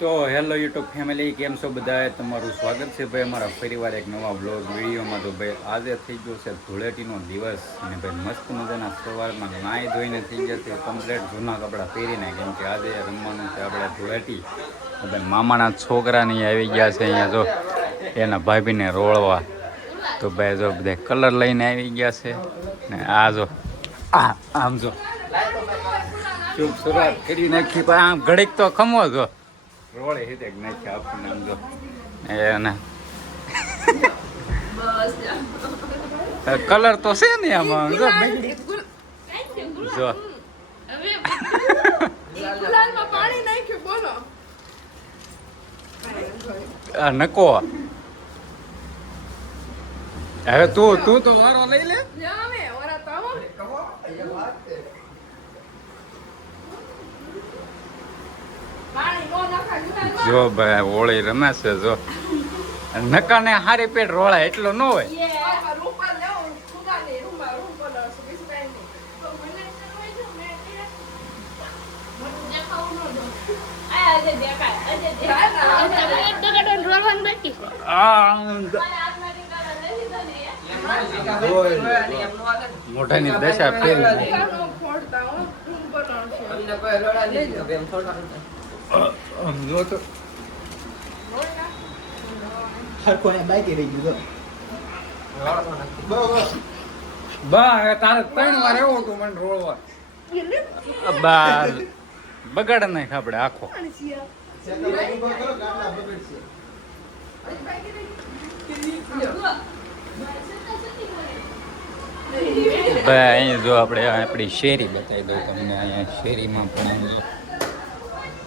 તો hello YouTube family, કેમ છો બધા? તમારું સ્વાગત છે ભાઈ અમારા ફરીવાર એક નવા બ્લોગ વિડીયોમાં. તો ભાઈ આજે થઈ ગયો છે ધૂળેટીનો દિવસ અને ભાઈ મસ્ત મજાના સવારમાં નાહી ધોઈને થઈ જશે કમ્પ્લેટ જૂના કપડાં પહેરીને, કેમ કે આજે રમવાનું છે આપણે ધૂળેટી. ભાઈ મામાના છોકરાની આવી ગયા છે અહીંયા, જો એના ભાભીને રોળવા. તો ભાઈ જો બધા કલર લઈને આવી ગયા છે ને આ જો આમ જો શુભ શરૂઆત કરી નાખી, પણ આમ ઘડીક તો ખમો છો રોડે હિતે નાખી આપણને આમ જો એને કલર તો છે ને આમાં જો જો નકો હવે તું તો વારો લઈ લે. જો ભાઈ હોળી રમે છે, જો નકાને હારી પેટ રોળા એટલો ન હોય. મોઢાની દશા ફેરવી જો તો તારે 3 વાર એવો તું મને રોળવા બગાડ નાખ આપડે આખો. ભાઈ અહીંયા જો આપણે આપણી શેરી બતાવી દઉં તમને. અહીંયા શેરીમાં પણ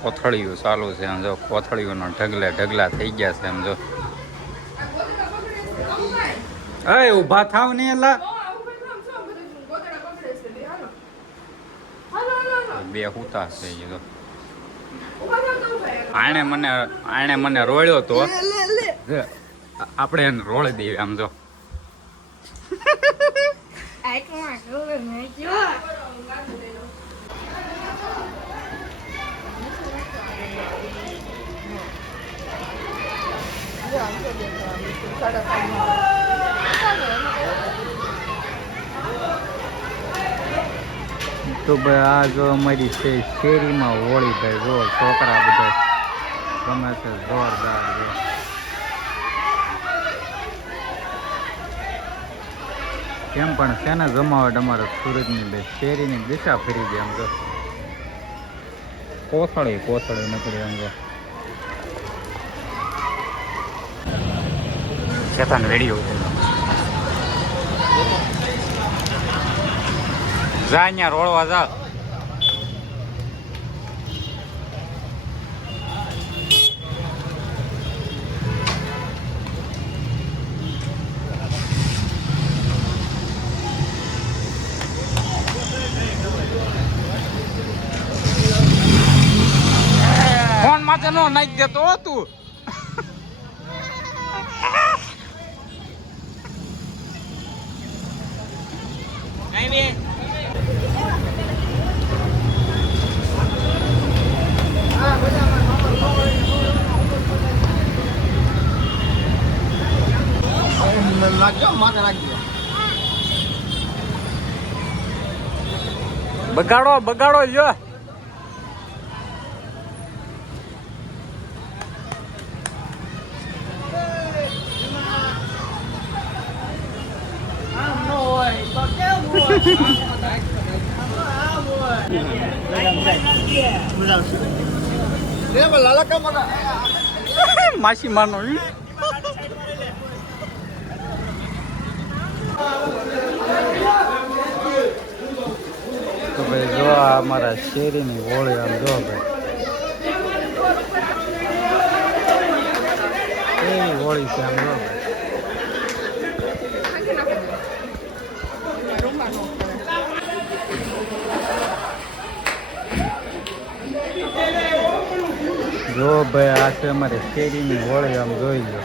કોથળીઓ ચાલુ છે. આમ જો કોથળીઓના ઢગલા થઈ ગયા છે. આમ જો એ ઊભા થાવ ને એલા બે હુતા છે. જો આણે મને રોળ્યો તો આપણે એને રોળી દઈએ. આમ જો તો ભાઈ આ જો અમારી છે શેરીમાં હોળી. ભાઈ જો છોકરા બધા ગમે છે જોરદાર. કેમ પણ છે ને જમાવટ અમારા સુરતની બે શેરીની દિશા ફરી ગઈ. આમ જો કોથળી નીકળી. આમ જો ચેતન રેડિયો જા અહીંયા રોળવા જા. ફોન માથે નો નાખી દેતો તું. બગાડો લ્યો. માસી માનો તો ભાઈ જો અમારા શેરીની હોળી. આમ જો ભાઈ એવી હોળી છે. આમ જો ભાઈ આ છે અમારી શેરીની હોળી. આમ જોઈ લો.